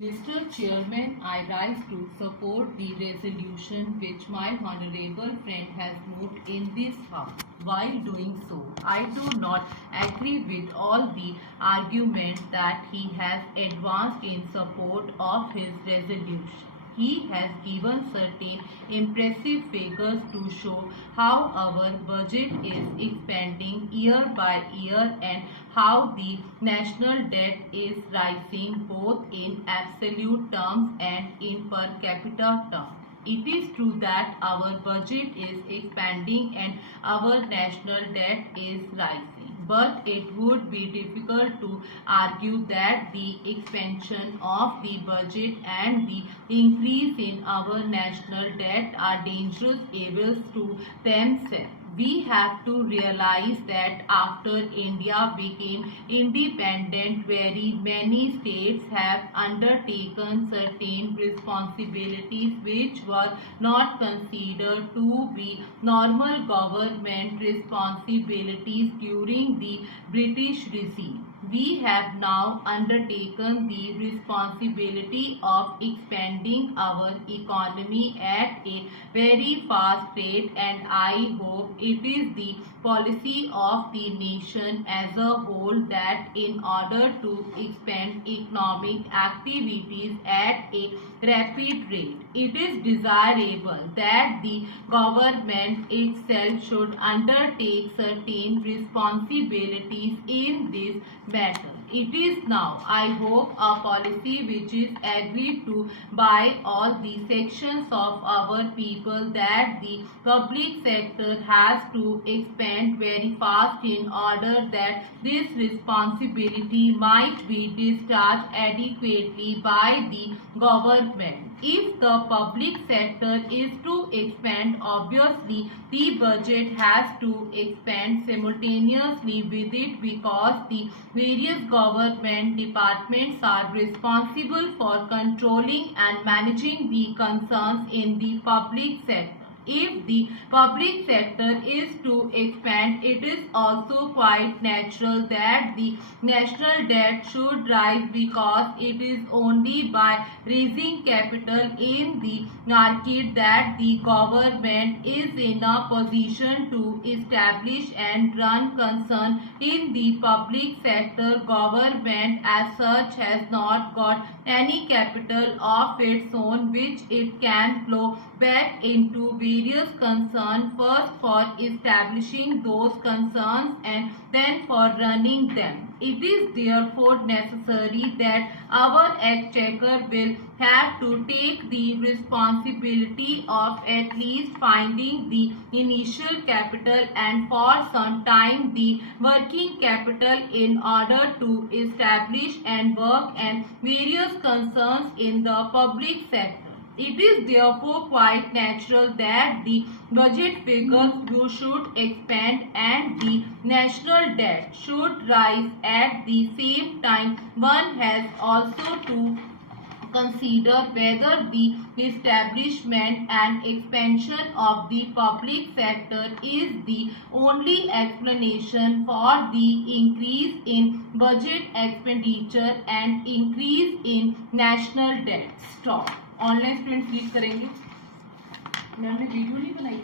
Mr. Chairman, I rise to support the resolution which my honorable friend has moved in this House. While doing so, I do not agree with all the arguments that he has advanced in support of his resolution. He has given certain impressive figures to show how our budget is expanding year by year and how the national debt is rising both in absolute terms and in per capita terms. It is true that our budget is expanding and our national debt is rising, but it would be difficult to argue that the expansion of the budget and the increase in our national debt are dangerous evils to themselves. We have to realize that after India became independent, very many states have undertaken certain responsibilities which were not considered to be normal government responsibilities during the British regime. We have now undertaken the responsibility of expanding our economy at a very fast rate, and I hope it is the policy of the nation as a whole that in order to expand economic activities at a rapid rate, it is desirable that the government itself should undertake certain responsibilities in this matter. It is now, I hope, a policy which is agreed to by all the sections of our people that the public sector has to expand very fast in order that this responsibility might be discharged adequately by the government. If the public sector is to expand, obviously the budget has to expand simultaneously with it because the various government departments are responsible for controlling and managing the concerns in the public sector. If the public sector is to expand, it is also quite natural that the national debt should rise because it is only by raising capital in the market that the government is in a position to establish and run concern in the public sector. Government as such has not got any capital of its own which it can flow back into various concerns, first for establishing those concerns and then for running them. It is therefore necessary that our exchequer will have to take the responsibility of at least finding the initial capital and for some time the working capital in order to establish and work and various concerns in the public sector. It is therefore quite natural that the budget figures should expand and the national debt should rise at the same time. One has also to consider whether the establishment and expansion of the public sector is the only explanation for the increase in budget expenditure and increase in national debt. Stop. Online student lead करेंगे। Ma'am ने video नहीं बनाई।